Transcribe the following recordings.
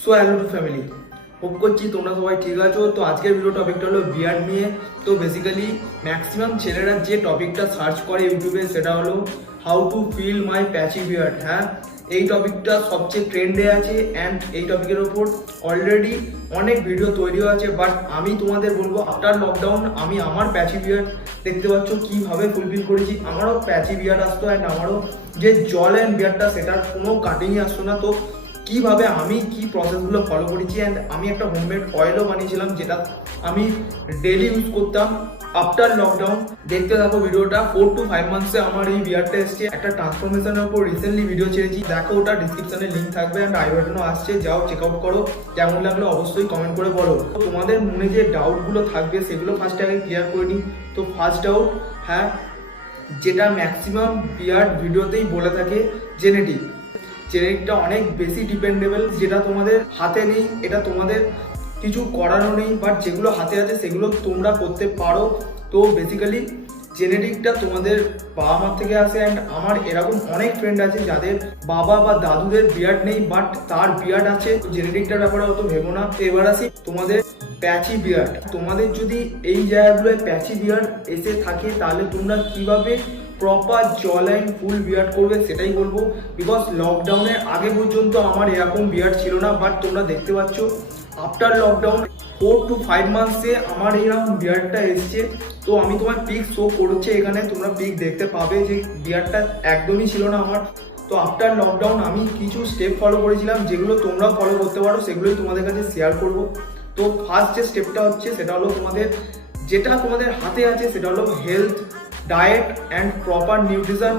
So hello to family, hope করছি তোমরা সবাই ঠিক আছো। তো আজকের ভিডিও টপিকটা হলো বিয়ার্ড নিয়ে। তো বেসিক্যালি ম্যাক্সিমাম ছেলেরা যে টপিকটা সার্চ করে ইউটিউবে সেটা হলো how to fill my patchy beard. হ্যাঁ, এই টপিকটা সবচেয়ে ট্রেন্ডে আছে অ্যান্ড এই টপিকের ওপর অলরেডি অনেক ভিডিও তৈরি আছে। বাট আমি তোমাদের বলবো, আফটার লকডাউন আমি আমার প্যাচি বিয়ার্ড দেখতে পাচ্ছ কীভাবে ফুলফিল করেছি। আমারও প্যাচি বিয়ার্ড আসতো অ্যান্ড আমারও যে জল অ্যান্ড বিয়ার্ডটা সেটার কোনো কাটিংই আসতো না। তো কিভাবে আমি কি প্রসেসগুলো ফলো করেছি অ্যান্ড আমি একটা হোমমেড অয়েলও বানিয়েছিলাম যেটা আমি ডেলি ইউজ করতাম আফটার লকডাউন। দেখতে থাকো ভিডিওটা। 4 to 5 মান্থসে আমার এই বিয়ারটা এসছে। একটা ট্রান্সফরমেশনের উপর রিসেন্টলি ভিডিও ছেড়েছি, দেখো, ওটা ডিসক্রিপশনে লিঙ্ক থাকবে অ্যান্ড আই বাটনও আসছে, যাও চেক আউট করো। কেমন লাগলো অবশ্যই কমেন্ট করে বলো। তোমাদের মনে যে ডাউটগুলো থাকবে সেগুলো ফার্স্টে আগে ক্লিয়ার করে নিই। তো ফার্স্ট ডাউট, হ্যাঁ, যেটা ম্যাক্সিমাম বিয়ার্ড ভিডিওতেই বলে থাকে, জেনেটিকটা অনেক বেশি ডিপেন্ডেবল। যেটা তোমাদের হাতে নেই এটা তোমাদের কিছু করারও নেই, বাট যেগুলো হাতে আছে সেগুলো তোমরা করতে পারো। তো বেসিক্যালি জেনেটিকটা তোমাদের বাবা মার থেকে আসে অ্যান্ড আমার এরকম অনেক ফ্রেন্ড আছে যাদের বাবা বা দাদুদের বিয়ার্ড নেই বাট তার বিয়ার্ড আছে। জেনেটিকটার ব্যাপারে অত ভেবো না। তো এবার আসি তোমাদের প্যাচি বিয়ার্ড। তোমাদের যদি এই জায়গাগুলোয় প্যাচি বিয়ার্ড এসে থাকে তাহলে তোমরা কিভাবে প্রপার জল অ্যান্ড ফুল বিয়ার্ড করবে সেটাই বলবো। বিকজ লকডাউনের আগে পর্যন্ত আমার এরকম বিয়ার্ড ছিল না, বাট তোমরা দেখতে পাচ্ছ আফটার লকডাউন 4 to 5 মান্থসে আমার এইরকম বিয়ার্ডটা এসছে। তো আমি তোমার পিক শো করছে এখানে, তোমরা পিক দেখতে পাবে যে বিয়ার্ডটা একদমই ছিল না আমার। তো আফটার লকডাউন আমি কিছু স্টেপ ফলো করেছিলাম যেগুলো তোমরাও ফলো করতে পারো, সেগুলোই তোমাদের কাছে শেয়ার করব। তো ফার্স্ট যে স্টেপটা হচ্ছে সেটা হলো যেটা তোমাদের হাতে আছে সেটা হলো health, diet and proper nutrition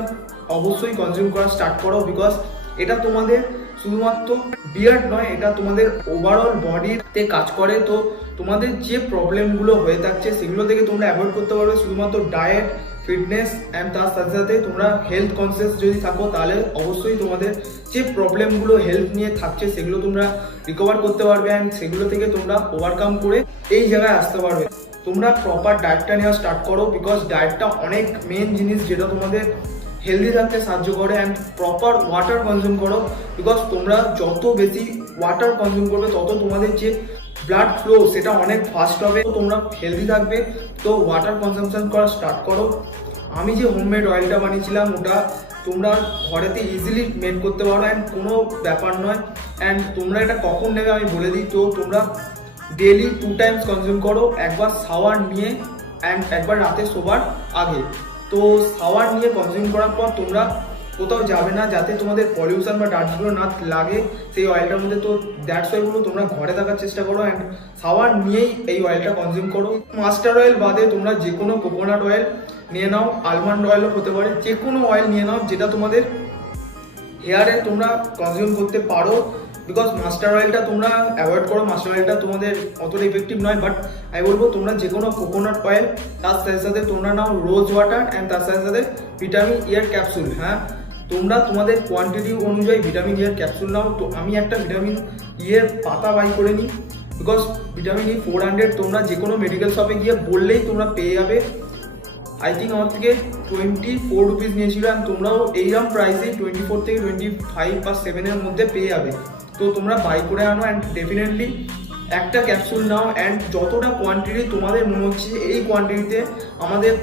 অবশ্যই কনজিউম করা স্টার্ট করো। বিকজ এটা তোমাদের শুধুমাত্র বিয়ার্ড নয়, এটা তোমাদের ওভারঅল বডিতে কাজ করে। তো তোমাদের যে প্রবলেমগুলো হয়ে থাকছে সেগুলো থেকে তোমরা অ্যাভয়েড করতে পারবে শুধুমাত্র ডায়েট, ফিটনেস অ্যান্ড তার সাথে সাথে তোমরা হেলথ কনসিয়াস যদি থাকো তাহলে অবশ্যই তোমাদের যে প্রবলেমগুলো হেলথ নিয়ে থাকছে সেগুলো তোমরা রিকভার করতে পারবে অ্যান্ড সেগুলো থেকে তোমরা ওভারকাম করে এই জায়গায় আসতে পারবে। তোমরা প্রপার ডায়েটটা নেওয়া স্টার্ট করো, বিকজ ডায়েটটা অনেক মেন জিনিস যেটা তোমাদের হেলদি থাকতে সাহায্য করে। অ্যান্ড প্রপার ওয়াটার কনজিউম করো, বিকজ তোমরা যত বেশি ওয়াটার কনজিউম করবে তত তোমাদের যে ব্লাড ফ্লো সেটা অনেক ফাস্ট হবে, তোমরা হেলদি থাকবে। তো ওয়াটার কনজামশন করা স্টার্ট করো। আমি যে হোমমেড অয়েলটা বানিয়েছিলাম ওটা তোমরা ঘরেতে ইজিলি মেড করতে পারো অ্যান্ড কোনো ব্যাপার নয়। অ্যান্ড তোমরা এটা কখন নেবে আমি বলে দিই। তো তোমরা ডেলি 2 টাইমস কনজিউম করো, একবার শাওয়ার নিয়ে অ্যান্ড একবার রাতে শোবার আগে। তো শাওয়ার নিয়ে কনজিউম করার পর তোমরা কোথাও যাবে না যাতে তোমাদের পলিউশন বা ডাস্টগুলো না লাগে সেই অয়েলটার মধ্যে। তো দ্যাটস ওয়াইগুলো তোমরা ঘরে থাকার চেষ্টা করো অ্যান্ড শাওয়ার নিয়েই এই অয়েলটা কনজিউম করো। মাস্টার অয়েল বাদে তোমরা যে কোনো কোকোনাট অয়েল নিয়ে নাও, আলমন্ড অয়েলও হতে পারে, যে কোনো অয়েল নিয়ে নাও যেটা তোমাদের হেয়ারে তোমরা কনজিউম করতে পারো। বিকজ মাস্টার অয়েলটা তোমরা অ্যাভয়েড করো, মাস্টার অয়েলটা তোমাদের অতটা ইফেক্টিভ নয়। বাট আমি বলবো তোমরা যে কোনো কোকোনাট অয়েল, তার সাথে সাথে তোমরা নাও রোজ ওয়াটার অ্যান্ড তার সাথে সাথে ভিটামিন ইয়ার ক্যাপসুল। হ্যাঁ, তোমরা তোমাদের কোয়ান্টিটি অনুযায়ী ভিটামিন ইয়ার ক্যাপসুল নাও। তো আমি একটা ভিটামিন ইয়ের পাতা বাই করে নিই, বিকজ ভিটামিন ই 400 তোমরা যে কোনো মেডিকেল শপে গিয়ে বললেই তোমরা পেয়ে যাবে। আই থিঙ্ক আমার থেকে 24 রুপিস নিয়েছিল অ্যান্ড তোমরাও এইরকম প্রাইসে 24 থেকে 25 বা 7-এর মধ্যে পেয়ে যাবে। তো তোমরা বাই করে আনো অ্যান্ড ডেফিনেটলি একটা ক্যাপসুল নাও অ্যান্ড যতটা কোয়ান্টিটি তোমাদের মনে হচ্ছে এই কোয়ান্টিটিতে আমাদের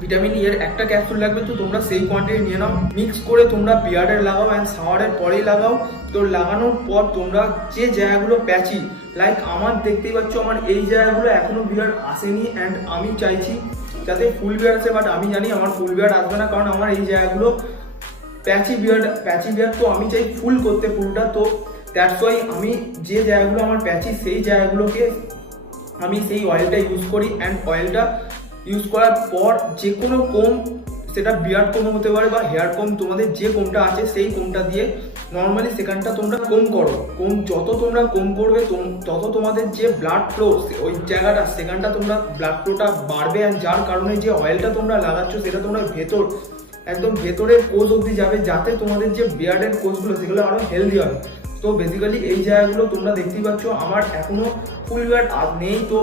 ভিটামিন ই এর একটা ক্যাপসুল লাগবে, তো তোমরা সেই কোয়ান্টিটি নিয়ে নাও। মিক্স করে তোমরা বিয়ার্ডে লাগাও অ্যান্ড শাওয়ারের পরেই লাগাও। তো লাগানোর পর তোমরা যে জায়গাগুলো প্যাচি, লাইক আমার দেখতেই পাচ্ছ আমার এই জায়গাগুলো এখনও বিয়ার্ড আসেনি অ্যান্ড আমি চাইছি যাতে ফুল বিয়ার্ড আসে, বাট আমি জানি আমার ফুল বিয়ার্ড আসবে না, কারণ আমার এই জায়গাগুলো প্যাচি বিয়ার্ড। তো আমি চাই ফুল করতে পুরোটা। তো দ্যাটস ওয়াই আমি যে জায়গাগুলো আমার প্যাচি সেই জায়গাগুলোকে আমি সেই অয়েলটা ইউজ করি। অ্যান্ড অয়েলটা ইউজ করার পর যে কোনো কোম, সেটা বিয়ার্ড কোম হতে পারে বা হেয়ার কোম, তোমাদের যে কোমটা আছে সেই কোমটা দিয়ে নর্মালি সেখানটা তোমরা কোম করো। যত তোমরা কোম করবে তত তোমাদের যে ব্লাড ফ্লো ওই জায়গাটা সেখানটা তোমরা ব্লাড ফ্লোটা বাড়বে অ্যান্ড যার কারণে যে অয়েলটা তোমরা লাগাচ্ছ সেটা তোমরা একদম ভেতরের কোষ অবধি যাবে, যাতে তোমাদের যে বিয়ার্ডের কোষগুলো সেগুলো আরও হেলদি হবে। তো বেসিক্যালি এই জায়গাগুলো তোমরা দেখতেই পাচ্ছ আমার এখনও ফুল বিয়ার্ড নেই। তো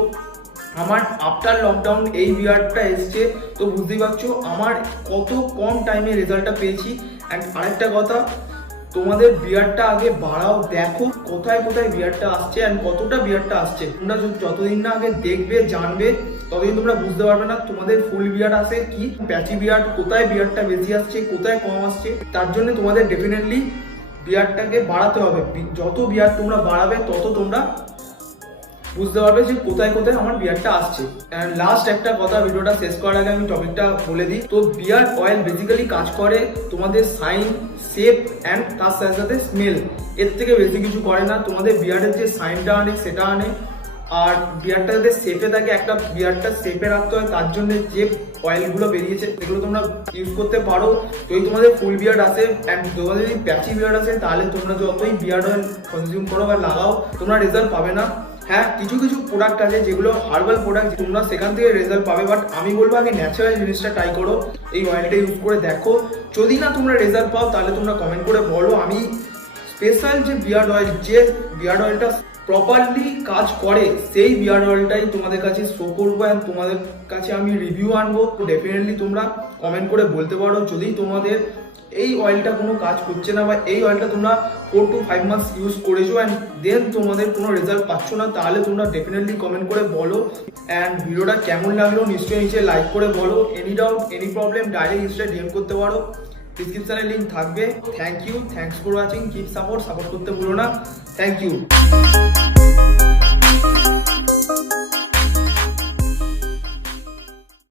আমার আফটার লকডাউন এই বিয়ার্ডটা এসছে। তো বুঝতেই পারছো আমার কত কম টাইমে রেজাল্টটা পেয়েছি। অ্যান্ড আরেকটা কথা, তোমাদের বিয়ারটা আগে বাড়াও, দেখো কোথায় কোথায় বিয়ারটা আসছে আর কতটা বিয়ারটা আসছে। তোমরা যতদিন না আগে দেখবে জানবে ততদিন তোমরা বুঝতে পারবে না তোমাদের ফুল বিয়ার আসে কি প্যাচি বিয়ার, কোথায় বিয়ারটা বেশি আসছে কোথায় কম আসছে। তার জন্য তোমাদের ডেফিনেটলি বিয়ারটাকে বাড়াতে হবে। যত বিয়ার তোমরা বাড়াবে তত তোমরা বুঝতে পারবে যে কোথায় কোথায় আমার বিয়ারটা আসছে। এন্ড লাস্ট একটা কথা, ভিডিওটা শেষ করার আগে আমি টপিকটা বলে দিই। তো বিয়ার অয়েল বেসিক্যালি কাজ করে তোমাদের সাইন, শেপ অ্যান্ড তার সাথে সাথে স্মেল, এর থেকে বেশি কিছু করে না। তোমাদের বিয়ারের যে সাইনটা আনে সেটা আনে, আর বিয়ারটা যাতে শেপে থাকে, একটা বিয়ারটা শেপে রাখতে হয় তার জন্য যে অয়েলগুলো বেরিয়েছে সেগুলো তোমরা ইউজ করতে পারো। যদি তোমাদের ফুল বিয়ার্ড আসে অ্যান্ড তোমাদের যদি প্যাচি বিয়ার্ড আসে তাহলে তোমরা যতই বিয়ার্ড অয়েল কনজিউম করো বা লাগাও তোমরা রেজাল্ট পাবে না। হ্যাঁ, কিছু কিছু প্রোডাক্ট আছে যেগুলো হার্বাল প্রোডাক্ট, তোমরা সেখান থেকে রেজাল্ট পাবে, বাট আমি বলবো আগে ন্যাচারাল জিনিসটা ট্রাই করো, এই অয়েলটা ইউজ করে দেখো। যদি না তোমরা রেজাল্ট পাও তাহলে তোমরা কমেন্ট করে বলো। আমি স্পেশাল যে বিয়ার্ড অয়েলটা প্রপারলি কাজ করে সেই বিয়ার্ড অয়েলটাই তোমাদের কাছে শো করবো অ্যান্ড তোমাদের কাছে আমি রিভিউ আনবো। ডেফিনেটলি তোমরা কমেন্ট করে বলতে পারো যদি তোমাদের এই অয়েলটা কোনো কাজ করছে না বা এই অয়েলটা তোমরা 4 to 5 মান্থস ইউজ করেছো অ্যান্ড দেন তোমাদের কোনো রেজাল্ট পাচ্ছ না, তাহলে তোমরা ডেফিনেটলি কমেন্ট করে বলো। অ্যান্ড ভিডিওটা কেমন লাগলো নিশ্চয়ই নিচে লাইক করে বলো। Any doubt any problem direct ইনস্টায় ডিএম করতে পারো, ডিসক্রিপশনে লিঙ্ক থাকবে। Thank you, thanks for watching, keep support করতে ভুলো না। Thank you.